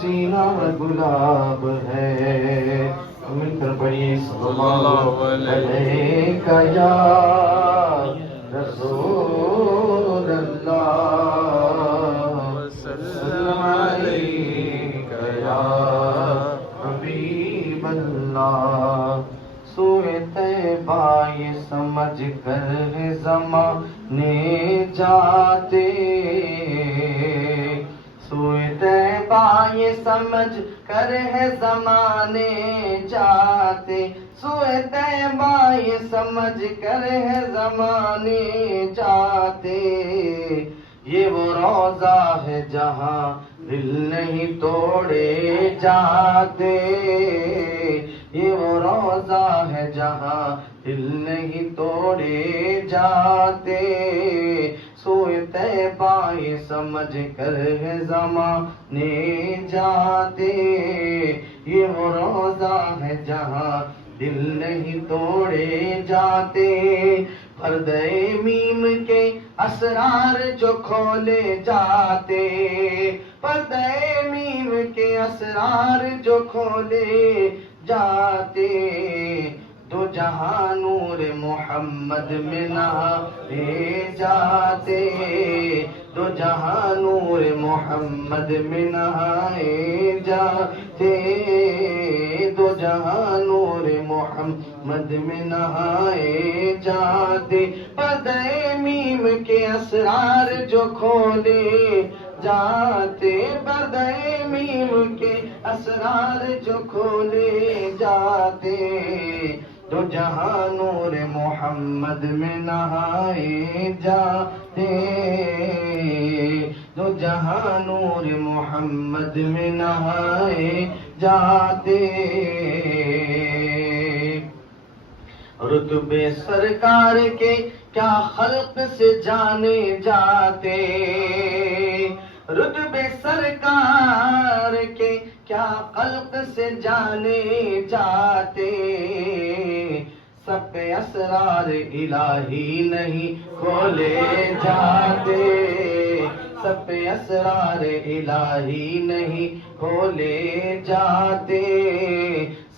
سینہ گلاب ہے. مل کر پڑھیے صلی اللہ علیہ یا رسول اللہ وسلم علیک یا حبیب اللہ. سوئے طیبہ یہ سمجھ کر زمانے جاتے, سوئے طیبہ یہ سمجھ کر ہے زمانے جاتے, سوئے طیبہ یہ سمجھ کر ہے زمانے جاتے. یہ وہ روضہ ہے جہاں دل نہیں توڑے جاتے, یہ وہ روضہ ہے جہاں دل نہیں توڑے جاتے. سوئے طیبہ یہ سمجھ کر ہے زمانے جاتے, یہ وہ روضہ ہے جہاں دل نہیں توڑے جاتے. پردہ میم کے اسرار جو کھولے جاتے, پردہ میم کے اسرار جو کھولے جاتے. دو جہاں نور محمد میں نہائے جاتے, دو جہاں نور محمد میں نہائے جاتے, دو جہاں نور محمد میں نہائے جاتے. پردہ میم کے اسرار جو کھولے جاتے, پردہ میم کے اسرار جو کھولے جاتے. دو جہاں نور محمد میں نہائے جاتے, دو جہاں نور محمد میں نہائے جاتے. رتبے سرکار کے کیا خلق سے جانے جاتے, رتبے سرکار کے کیا خلق سے جانے جاتے. سب اسرار الہی نہیں کھولے جاتے, سب اسرار الہی نہیں کھولے جاتے,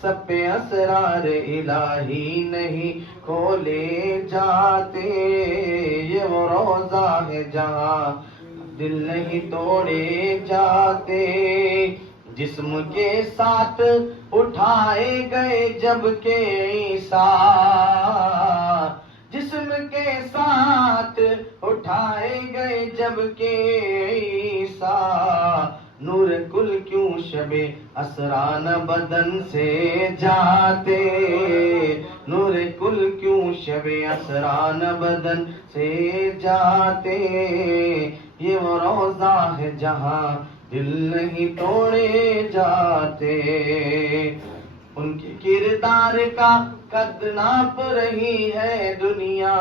سب اسرار الہی نہیں کھولے جاتے. یہ وہ روضہ ہے جہاں دل نہیں توڑے جاتے. جسم کے ساتھ اٹھائے گئے جب کہ عیسیٰ, جسم کے ساتھ اٹھائے گئے جب کہ عیسیٰ. نور کل کیوں شب اسران بدن سے جاتے, نور کل کیوں شب اسران بدن سے جاتے. یہ وہ روضہ ہے جہاں دل نہیں توڑے جاتے. ان کے کردار کا قد ناپ رہی ہے دنیا,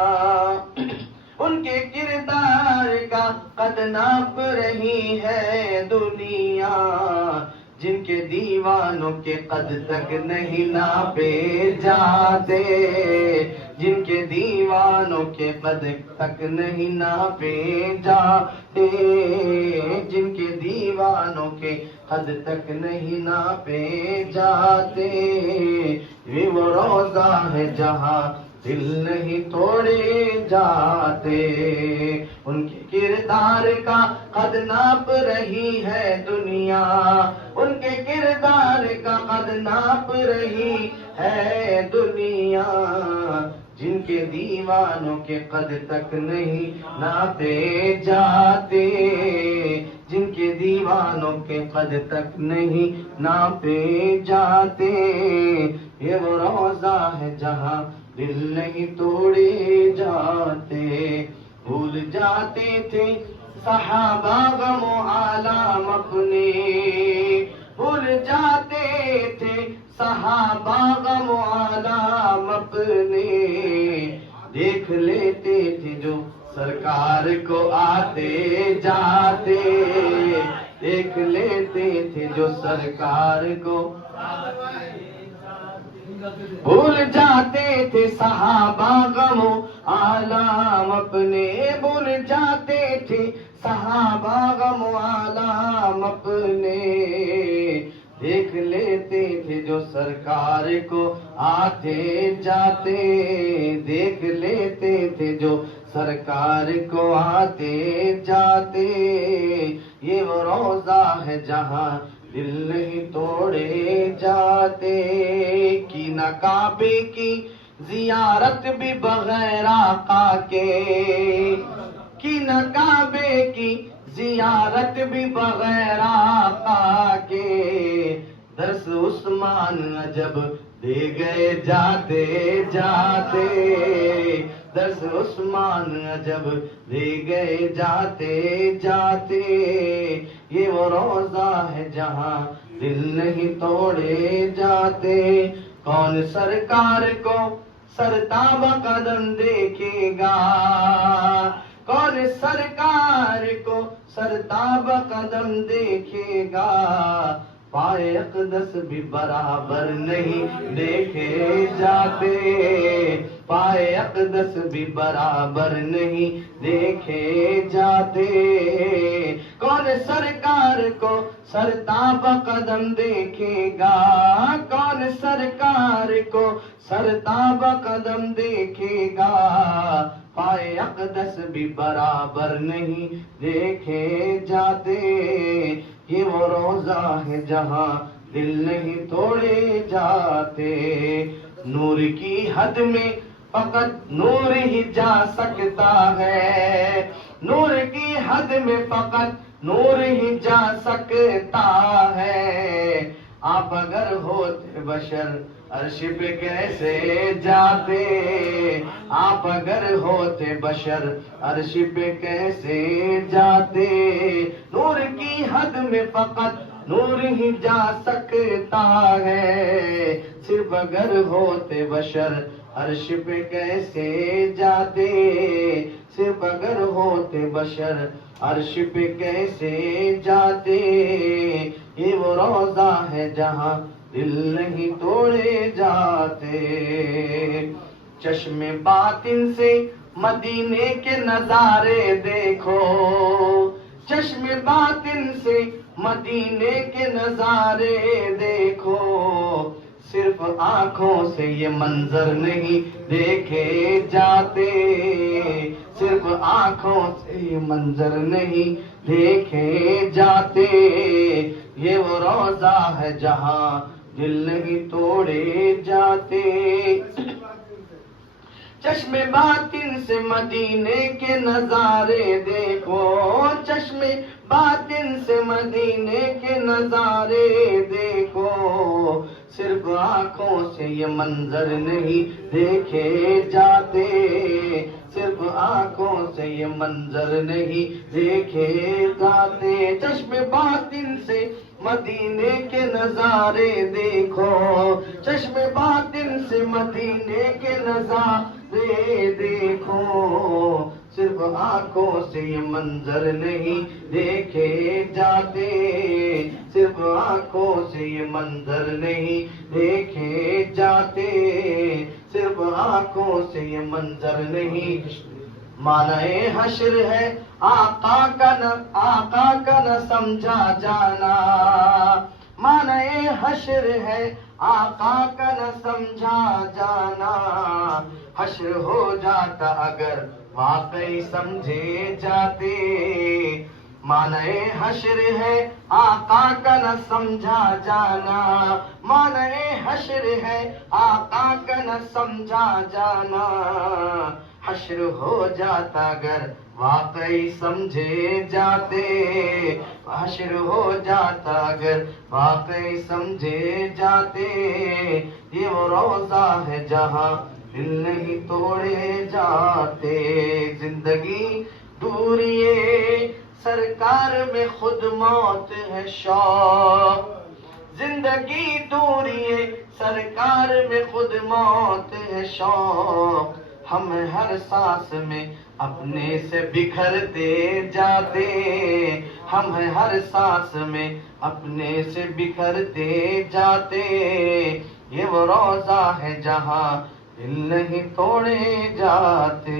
ان کے کردار کا قد ناپ رہی ہے دنیا. جن کے دیوانوں کے قد تک نہیں ناپے جاتے, جن کے دیوانوں کے قد تک نہیں ناپے جاتے, جن کے دیوانوں کے قد تک نہیں ناپے جاتے. یہ وہ روضہ ہے جہاں دل نہیں توڑے جاتے. ان کے کردار کا قد ناپ رہی ہے دنیا, ان کے کردار کا قد ناپ رہی ہے دنیا. جن کے دیوانوں کے قد تک نہیں ناپے جاتے, جن کے دیوانوں کے قد تک نہیں ناپے جاتے. یہ وہ روضہ ہے جہاں دل نہیں توڑے جاتے. بھول جاتے تھے صحابہ غم و آلام اپنے, بھول جاتے تھے صحابہ غم و آلام اپنے. دیکھ لیتے تھے جو سرکار کو آتے جاتے, دیکھ لیتے تھے جو سرکار کو. بھول جاتے تھے صحابہ غم و آلام اپنے, بھول जाते थे सहाबा गम आलाम अपने, देख लेते थे जो सरकार को आते जाते, देख लेते थे जो सरकार को आते जाते। ये वो रोजा है जहाँ दिल नहीं तोड़े जाते, की न काबे की जियारत भी बगैर आका के, की न काबे की जियारत भी बगैर आका के, दर्स उस्मान अजब दे गए जाते जाते, दर्स उस्मान अजब दे गए जाते जाते। ये वो रोजा है जहाँ दिल नहीं तोड़े जाते। कौन सरकार को सरताब कदम देखेगा, कौन सरकार को सरताब कदम देखेगा, पाए अक़दस भी बराबर नहीं देखे जाते, पाए अक़दस भी बराबर नहीं देखे जाते। कौन सरकार को सरताब कदम देखेगा, कौन सरकार को सरताब कदम देखेगा, पाए अक़दस भी बराबर नहीं देखे जाते। ये वो रोजा है जहाँ दिल नहीं तोड़े जाते। नूर की हद में फकत नूर ही जा सकता है, नूर की हद में फकत नूर ही जा सकता है। आप अगर होते बशर अर्श पे कैसे जाते, आप अगर होते बशर अर्श पे कैसे जाते। नूर की हद में फकत नूर ही जा सकता है, सिर्फ अगर होते बशर अर्श पे कैसे जाते, सिर्फ अगर होते बशर अर्श पे कैसे जाते। ये वो रोजा है जहाँ दिल नहीं तोड़े जाते। चश्मे बातिन से मदीने के नजारे देखो, चश्मे बातिन से मदीने के नजारे देखो, सिर्फ आंखों से ये मंजर नहीं देखे जाते, सिर्फ आंखों से ये मंजर नहीं देखे जाते। ये वो रोजा है जहाँ दिल नहीं तोड़े जाते। चश्मे बातिन से मदीने के नजारे देखो, चश्मे बातिन से मदीने के नजारे देखो, सिर्फ आंखों से ये मंजर नहीं देखे जाते, सिर्फ आंखों से ये मंजर नहीं देखे जाते। चश्मे बातिन से मदीने के नजारे देखो, चश्मे बातिन से मदीने के नजारे देखो, सिर्फ आंखों से ये मंजर नहीं देखे जाते, सिर्फ आंखों से ये मंजर नहीं देखे जाते, सिर्फ आंखों से ये मंजर नहीं। माने हश्र है आका का न समझा जाना, माने हश्र है आका का न समझा जाना। हश्र हो जाता अगर वाकई समझे जाते, माने हश्र है आका का न समझा जाना, माने हश्र है आका का न समझा जाना। हश्र हो जाता अगर वाकई समझे जाते, हश्र हो जाता अगर वाकई समझे जाते। ये वो रोजा है जहाँ दिल नहीं तोड़े जाते। जिंदगी दूरिये सरकार में खुद मौत है शौक, जिंदगी दूरिये सरकार में खुद मौत है शौक। हम हर सांस में अपने से बिखरते जाते, हम हर सांस में अपने से बिखरते जाते। ये वो रोजा है जहाँ दिल नहीं तोड़े जाते।